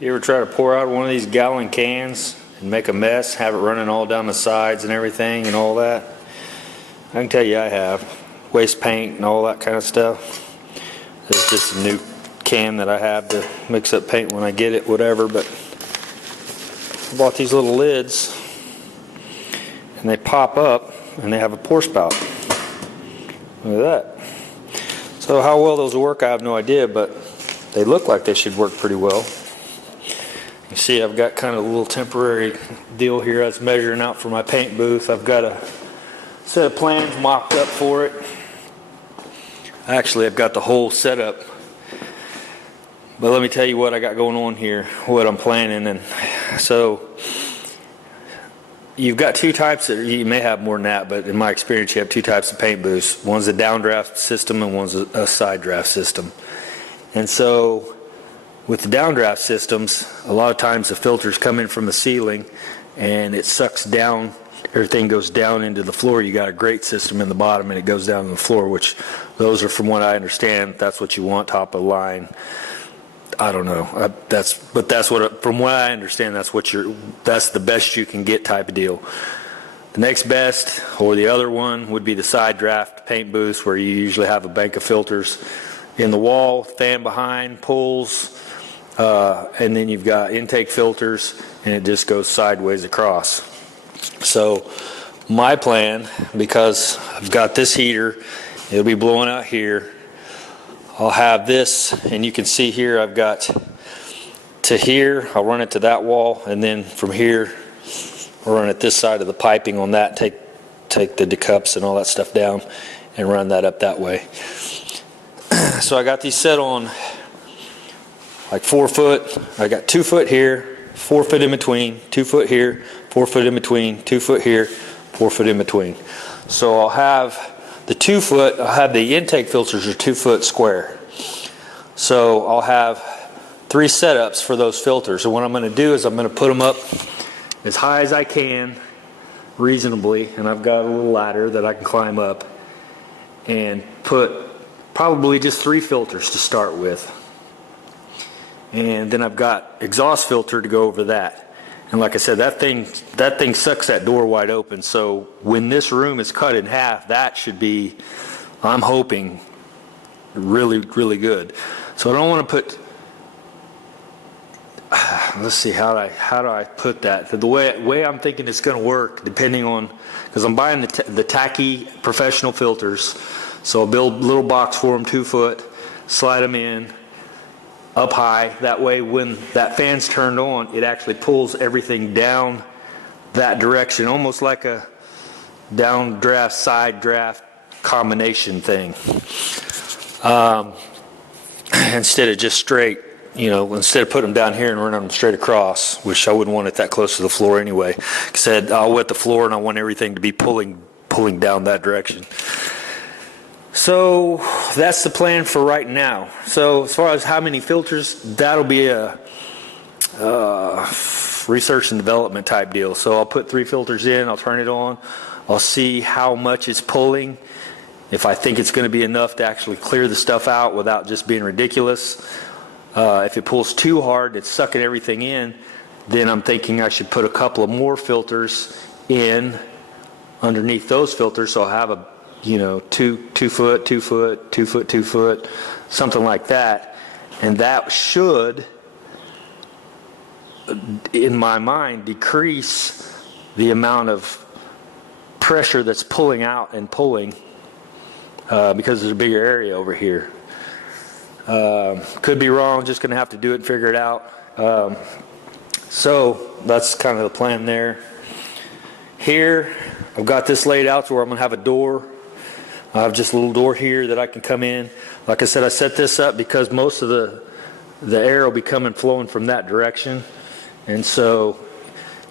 You ever try to pour out one of these gallon cans and make a mess, have it running all down the sides and everything and all that? I can tell you I have. Waste paint and all that kind of stuff. This is just a new can that I have to mix up paint when I get it, whatever, but I bought these little lids and they pop up and they have a pour spout. Look at that. So how well those will work, I have no idea, but they look like they should work pretty well. You see, I've got kind of a little temporary deal here. I was measuring out for my paint booth. I've got a set of plans mocked up for it. Actually, I've got the whole setup. But let me tell you what I got going on here, what I'm planning. And so you've got two types, you may have more than that, but in my experience you have two types of paint booths. One's a downdraft system and one's a side draft system. And so with the downdraft systems, a lot of times the filters come in from the ceiling and it sucks down, everything goes down into the floor. You got a grate system in the bottom and it goes down to the floor, which those are, from what I understand, that's what you want, top of the line. I don't know. From what I understand, that's the best you can get type of deal. The next best, or the other one, would be the side draft paint booths, where you usually have a bank of filters in the wall, fan behind, pulls, and then you've got intake filters, and it just goes sideways across. So my plan, because I've got this heater, it'll be blowing out here. I'll have this, and you can see here I've got to here, I'll run it to that wall, and then from here I'll run it this side of the piping on that, take the decups and all that stuff down and run that up that way. So I got these set on like 4 foot. I got 2 foot here, 4 foot in between, 2 foot here, 4 foot in between, 2 foot here, 4 foot in between. So I'll have the 2 foot, I'll have the intake filters are 2 foot square. So I'll have 3 setups for those filters. And what I'm going to do is I'm going to put them up as high as I can, reasonably. And I've got a little ladder that I can climb up and put probably just 3 filters to start with. And then I've got exhaust filter to go over that. And like I said, that thing sucks that door wide open. So when this room is cut in half, that should be, I'm hoping, really, really good. So I don't want to put, let's see, how do I put that? The way I'm thinking it's going to work, depending on, because I'm buying the tacky professional filters. So I'll build a little box for them, 2 foot, slide them in up high. That way when that fan's turned on, it actually pulls everything down that direction, almost like a downdraft, side draft combination thing. Instead of just straight, instead of putting them down here and running them straight across, which I wouldn't want it that close to the floor anyway. Like I said, I'll wet the floor and I want everything to be pulling down that direction. So that's the plan for right now. So as far as how many filters, that'll be a research and development type deal. So I'll put 3 filters in, I'll turn it on, I'll see how much it's pulling, if I think it's going to be enough to actually clear the stuff out without just being ridiculous. If it pulls too hard, it's sucking everything in, then I'm thinking I should put a couple of more filters in underneath those filters, so I'll have a 2 foot, 2 foot, 2 foot, 2 foot, something like that. And that should, in my mind, decrease the amount of pressure that's pulling out and pulling, because there's a bigger area over here. Could be wrong, just going to have to do it and figure it out. So that's kind of the plan there. Here, I've got this laid out to where I'm going to have a door. I have just a little door here that I can come in. Like I said, I set this up because most of the air will be flowing from that direction. And so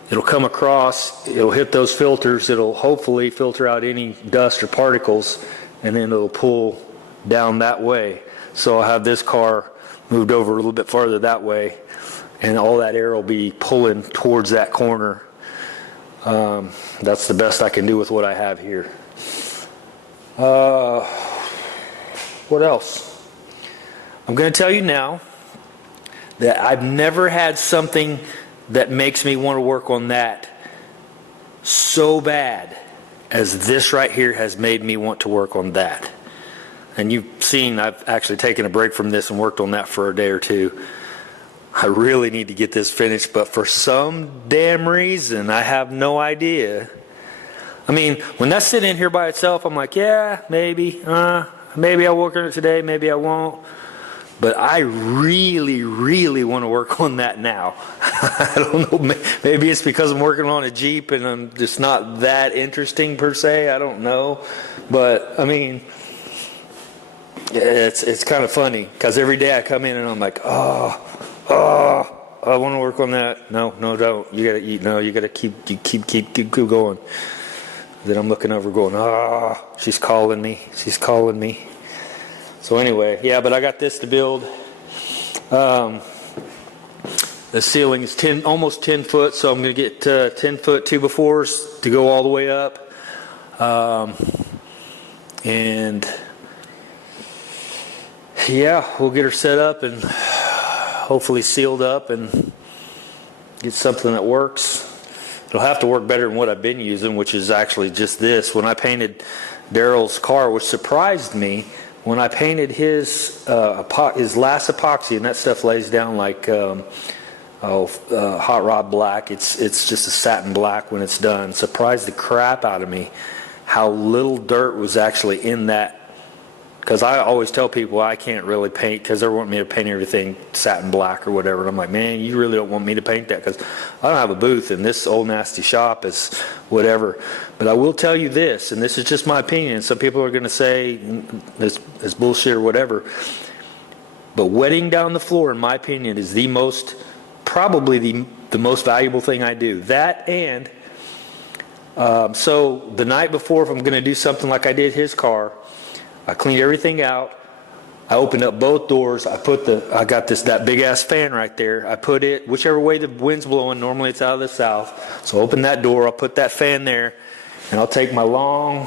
it'll come across, it'll hit those filters, it'll hopefully filter out any dust or particles, and then it'll pull down that way. So I'll have this car moved over a little bit farther that way, and all that air will be pulling towards that corner. That's the best I can do with what I have here. What else? I'm going to tell you now that I've never had something that makes me want to work on that so bad as this right here has made me want to work on that. And you've seen I've actually taken a break from this and worked on that for a day or two. I really need to get this finished, but for some damn reason, I have no idea. I mean, when that's sitting in here by itself, I'm like, yeah, maybe I'll work on it today, maybe I won't. But I really, really want to work on that now. I don't know, maybe it's because I'm working on a Jeep and I'm just not that interesting per se, I don't know. But, I mean, it's kind of funny, because every day I come in and I'm like, I want to work on that. No, don't. You gotta eat. No, you gotta keep going. Then I'm looking over, going, she's calling me. So anyway, yeah, but I got this to build. The ceiling is almost 10 foot, so I'm gonna get 10 foot 2x4s to go all the way up, and yeah, we'll get her set up and hopefully sealed up and get something that works. It'll have to work better than what I've been using, which is actually just this. When I painted Daryl's car, which surprised me, when I painted his last epoxy, and that stuff lays down like hot rod black. It's just a satin black when it's done. Surprised the crap out of me how little dirt was actually in that. Because I always tell people I can't really paint, because they want me to paint everything satin black or whatever. And I'm like, man, you really don't want me to paint that, because I don't have a booth, and this old nasty shop is whatever. But I will tell you this, and this is just my opinion. Some people are going to say it's bullshit or whatever. But wetting down the floor, in my opinion, is probably the most valuable thing I do. That and so the night before, if I'm going to do something like I did his car, I cleaned everything out. I opened up both doors. I got that big ass fan right there. I put it whichever way the wind's blowing. Normally it's out of the south. So open that door. I'll put that fan there, and I'll take my long,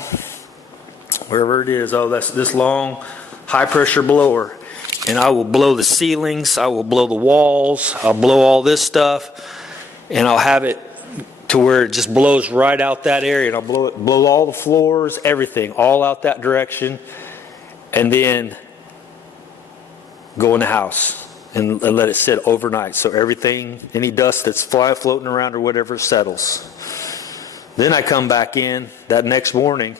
wherever it is. That's this long, high pressure blower, and I will blow the ceilings. I will blow the walls. I'll blow all this stuff, and I'll have it to where it just blows right out that area, and I'll blow all the floors, everything, all out that direction. And then go in the house and let it sit overnight, so everything, any dust that's floating around or whatever, settles. Then I come back in that next morning,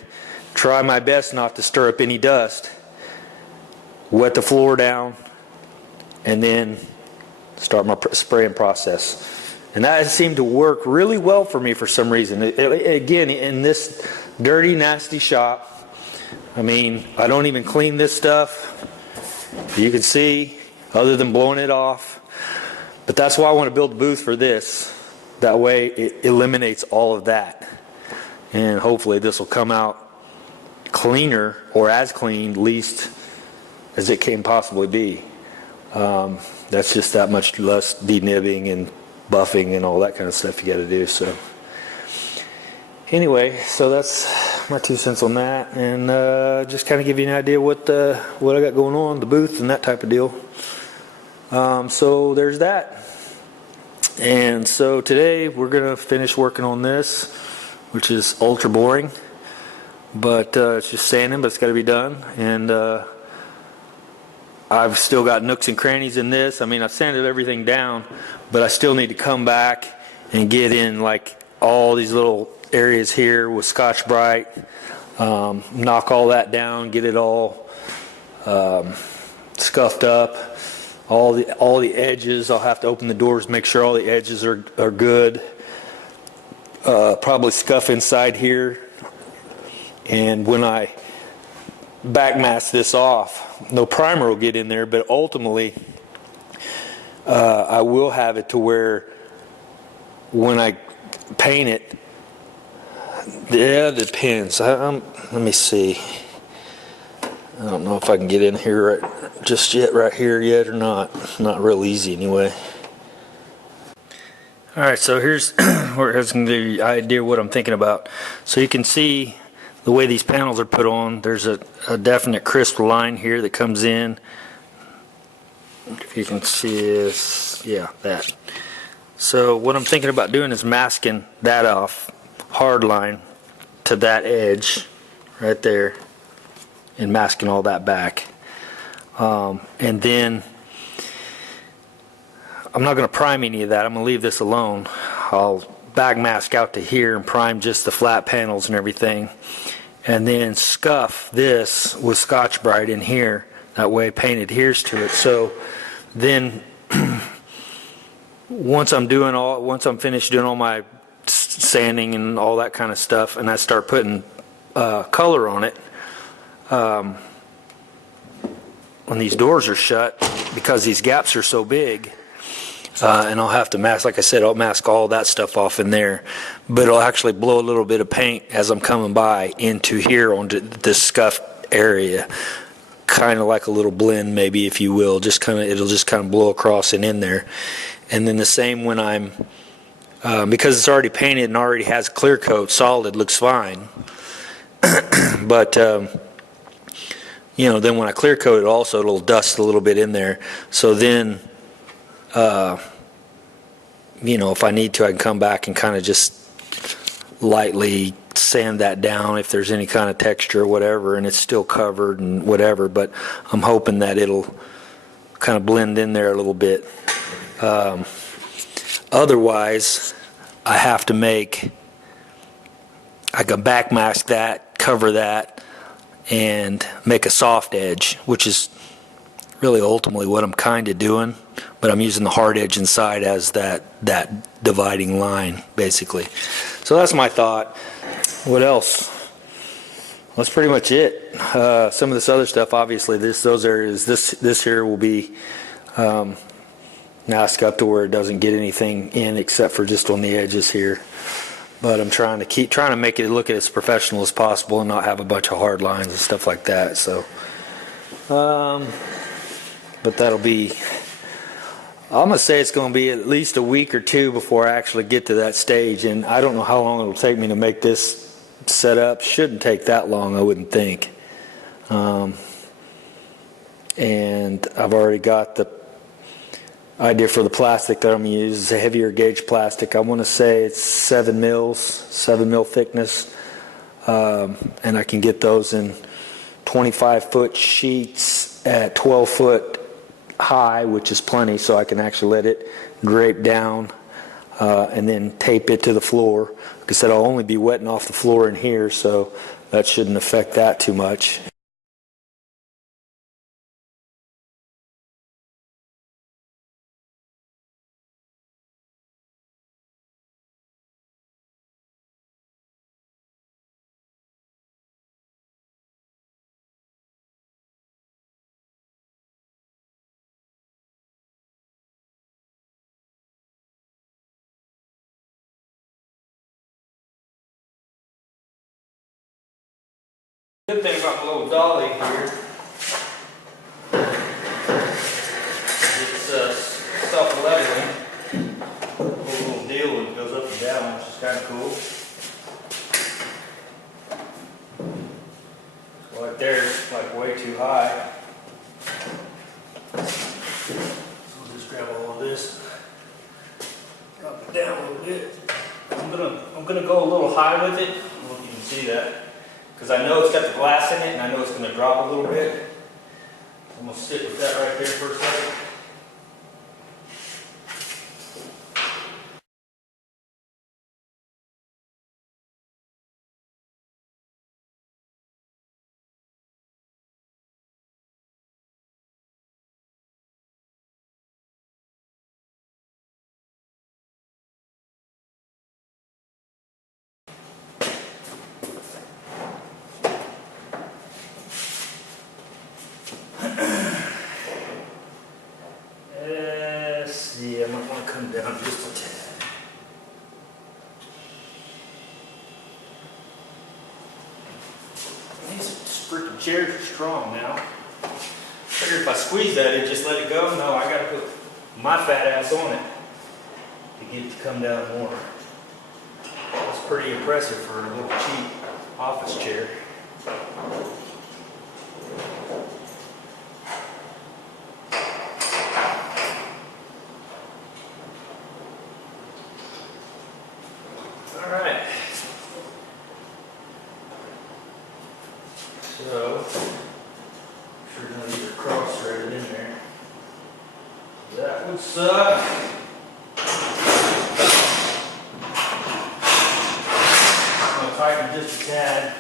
try my best not to stir up any dust, wet the floor down, and then start my spraying process. And that has seemed to work really well for me for some reason. Again, in this dirty, nasty shop, I mean, I don't even clean this stuff. You can see, other than blowing it off. But that's why I want to build a booth for this. That way it eliminates all of that. And hopefully this will come out cleaner, or as clean, least as it can possibly be. That's just that much less denibbing and buffing and all that kind of stuff you got to do. So anyway, so that's my 2 cents on that, and just kind of give you an idea what I got going on, the booth and that type of deal. So there's that. And so today we're gonna finish working on this, which is ultra boring, but it's just sanding, but it's got to be done. And I've still got nooks and crannies in this. I mean, I've sanded everything down, but I still need to come back and get in like all these little areas here with Scotch-Brite, knock all that down, get it all scuffed up. All the edges, I'll have to open the doors, make sure all the edges are good. Probably scuff inside here. And when I backmask this off, no primer will get in there, but ultimately I will have it to where when I paint it, yeah, it depends. Let me see. I don't know if I can get in here right here yet or not. Not real easy anyway. Alright, so here's where it's going to give you an idea what I'm thinking about. So you can see the way these panels are put on. There's a definite crisp line here that comes in. If you can see this, Yeah, that. So what I'm thinking about doing is masking that off, hard line to that edge right there, and masking all that back. And then I'm not going to prime any of that. I'm going to leave this alone. I'll back mask out to here and prime just the flat panels and everything, and then scuff this with Scotch-Brite in here. That way paint adheres to it. So then once I'm finished doing all my sanding and all that kind of stuff, and I start putting color on it, when these doors are shut, because these gaps are so big, and I'll have to mask, like I said, I'll mask all that stuff off in there, but it'll actually blow a little bit of paint as I'm coming by into here onto this scuffed area, kind of like a little blend, maybe, if you will. It'll just kind of blow across and in there. And then the same when I'm, because it's already painted and already has clear coat, solid, looks fine. But then when I clear coat it, also it'll dust a little bit in there. So then, if I need to, I can come back and kind of just lightly sand that down if there's any kind of texture or whatever, and it's still covered and whatever. But I'm hoping that it'll kind of blend in there a little bit. Otherwise, I can back mask that, cover that, and make a soft edge, which is really ultimately what I'm kind of doing, but I'm using the hard edge inside as that dividing line, basically. So that's my thought. What else? That's pretty much it. Some of this other stuff, obviously, those areas, this here will be mask up to where it doesn't get anything in except for just on the edges here. But I'm trying to make it look as professional as possible and not have a bunch of hard lines and stuff like that. So, but that'll be, I'm gonna say it's gonna be at least a week or two before I actually get to that stage, and I don't know how long it'll take me to make this set up. Shouldn't take that long, I wouldn't think. And I've already got the idea for the plastic that I'm going to use. It's a heavier gauge plastic. I want to say it's 7 mil thickness, and I can get those in 25-foot sheets at 12-foot high, which is plenty, so I can actually let it drape down and then tape it to the floor. Like I said, I'll only be wetting off the floor in here, so that shouldn't affect that too much. Good thing about my little dolly here, it's self-leveling, little deal that goes up and down, which is kind of cool. So right there, it's like way too high. So we'll just grab all of this, drop it down a little bit. I'm gonna go a little high with it. I don't know if you can see that, because I know it's got the glass in it, and I know it's going to drop a little bit. I'm going to stick with that right there for a second. Yeah, I might want to come down just a tad. These freaking chairs are strong now. I figure if I squeeze that and just let it go, no, I got to put my fat ass on it to get it to come down more. That's pretty impressive for a little cheap office chair. What's up? I'm gonna tighten just a tad.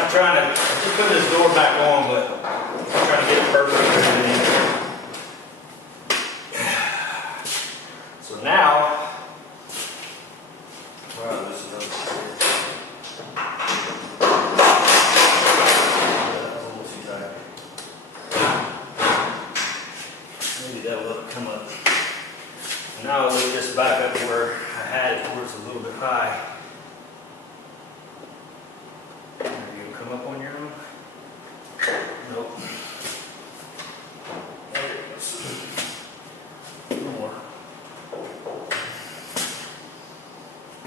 I'm trying to just put this door back on, but I'm trying to get it perfect and everything. So now, wow, this is a little too tight. Maybe that'll let it come up. Now I'll move this back up to where I had it, where it's a little bit high. Are you gonna come up on your own? Nope. There it goes. One more.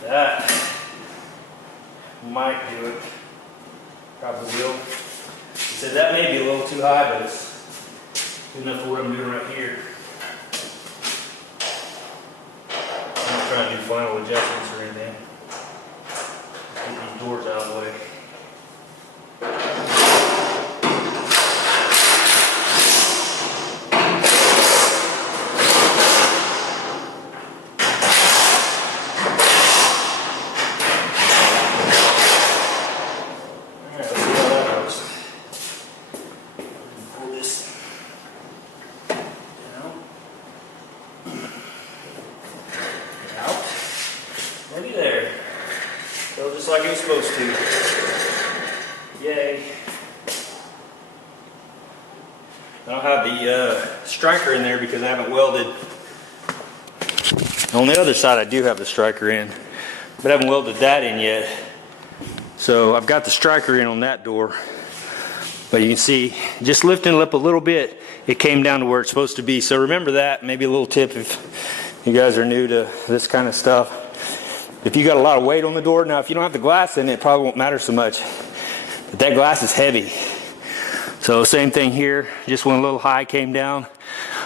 That might do it. Probably will. He said that may be a little too high, but it's good enough for what I'm doing right here. I'm not trying to do final adjustments or anything. Get these doors out of the way. Maybe there. Go just like it was supposed to. Yay. I don't have the striker in there because I haven't welded. On the other side I do have the striker in, but I haven't welded that in yet. So I've got the striker in on that door. But you can see, just lifting it up a little bit, it came down to where it's supposed to be. So remember that. Maybe a little tip if you guys are new to this kind of stuff. If you got a lot of weight on the door, now if you don't have the glass in it, it probably won't matter so much. But that glass is heavy. So same thing here, just went a little high, came down.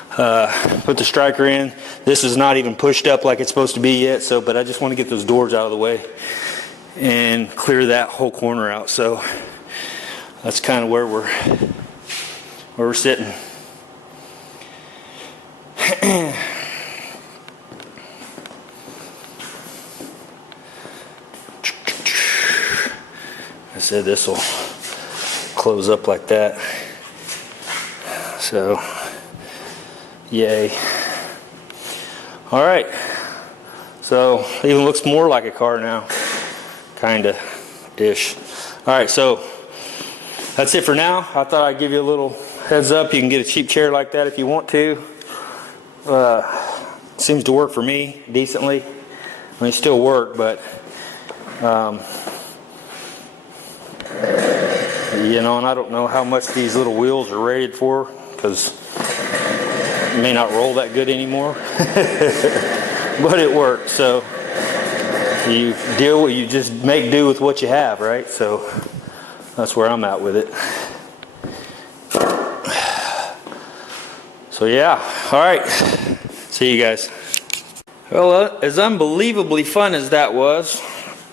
Put the striker in. This is not even pushed up like it's supposed to be yet, so but I just want to get those doors out of the way and clear that whole corner out. So that's kind of where we're sitting. I said this will close up like that. So, yay. All right. So, it even looks more like a car now. Kinda ish. All right, so that's it for now. I thought I'd give you a little heads up. You can get a cheap chair like that if you want to. Seems to work for me decently. I mean, it still work, but you know, and I don't know how much these little wheels are rated for because it may not roll that good anymore. But it works. So you just make do with what you have, right? So that's where I'm at with it. So yeah, all right. See you guys. Well, as unbelievably fun as that was,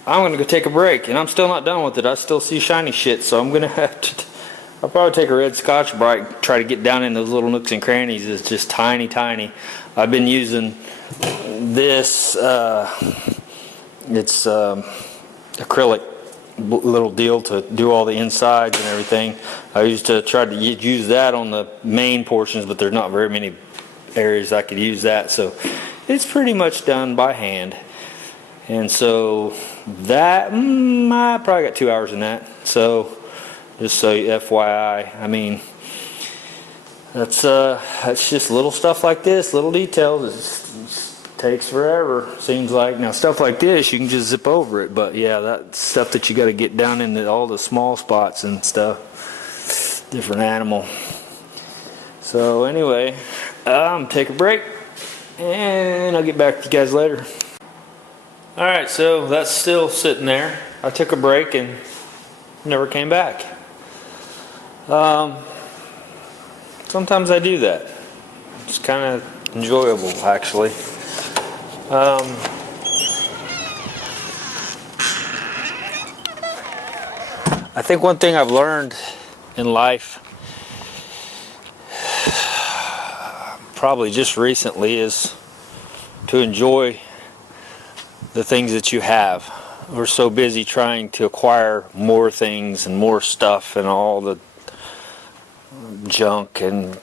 I'm gonna go take a break, and I'm still not done with it. I still see shiny shit, so I'm gonna have to. I'll probably take a red Scotch-Brite, try to get down in those little nooks and crannies. It's just tiny, tiny. I've been using this. It's acrylic little deal to do all the insides and everything. I used to try to use that on the main portions, but there's not very many areas I could use that, so it's pretty much done by hand. And so that I probably got 2 hours in that. So just so FYI, I mean, that's just little stuff like this, little details. It takes forever, seems like. Now stuff like this, you can just zip over it, but yeah, that's stuff that you got to get down into all the small spots and stuff. Different animal. So anyway, take a break, and I'll get back to you guys later. All right, so that's still sitting there. I took a break and never came back. Sometimes I do that. It's kind of enjoyable, actually. I think one thing I've learned in life probably just recently is to enjoy the things that you have. We're so busy trying to acquire more things and more stuff and all the junk and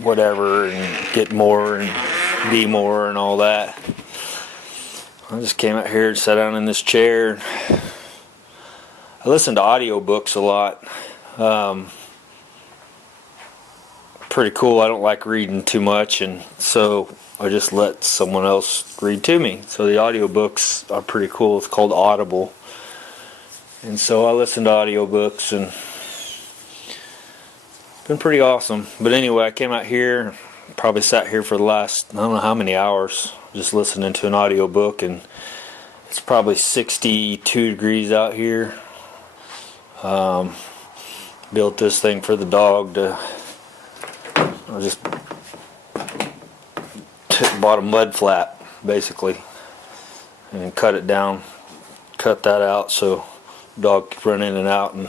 whatever, and get more and be more and all that. I just came out here and sat down in this chair. I listen to audiobooks a lot. Pretty cool. I don't like reading too much, and so I just let someone else read to me. So the audiobooks are pretty cool. It's called Audible. And so I listen to audiobooks, and it's been pretty awesome. But anyway, I came out here, probably sat here for the last, I don't know how many hours, just listening to an audiobook, and it's probably 62 degrees out here. Built this thing for the dog to, I just bought a mud flap basically and cut it down, cut that out so the dog could run in and out and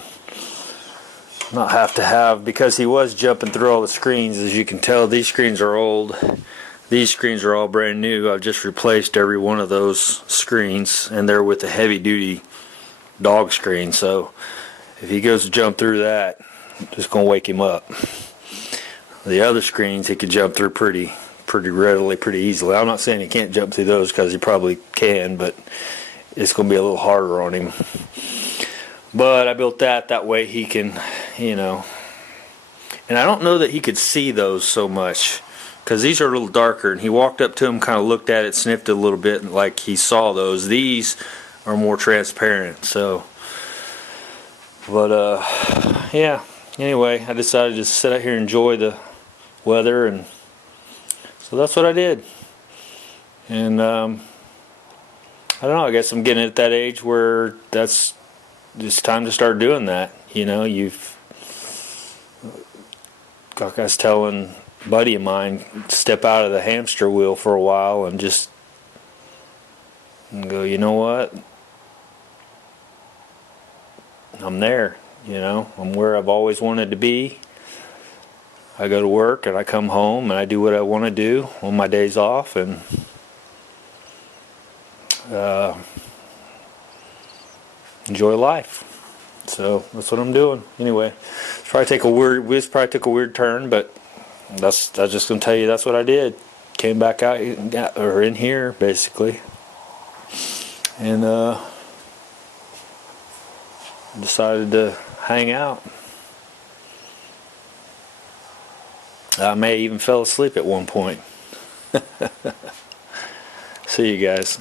not have, because he was jumping through all the screens. As you can tell, these screens are old. These screens are all brand new. I've just replaced every one of those screens, and they're with a heavy duty dog screen, so if he goes to jump through that, I'm just gonna wake him up. The other screens he could jump through pretty readily, pretty easily. I'm not saying he can't jump through those, because he probably can, but it's going to be a little harder on him. But I built that way he can, and I don't know that he could see those so much, because these are a little darker, and he walked up to him, kind of looked at it, sniffed it a little bit, and like he saw those. These are more transparent, so, but yeah, anyway, I decided to sit out here and enjoy the weather, and so that's what I did. And I don't know, I guess I'm getting at that age where it's time to start doing that. You've, like I was telling a buddy of mine, step out of the hamster wheel for a while and just go, you know what, I'm there. I'm where I've always wanted to be. I go to work and I come home and I do what I want to do on my days off, and enjoy life. So that's what I'm doing. Anyway, this probably took a weird turn, but I was just gonna tell you that's what I did. Came back out or in here basically, and decided to hang out. I may even fell asleep at one point. See you guys.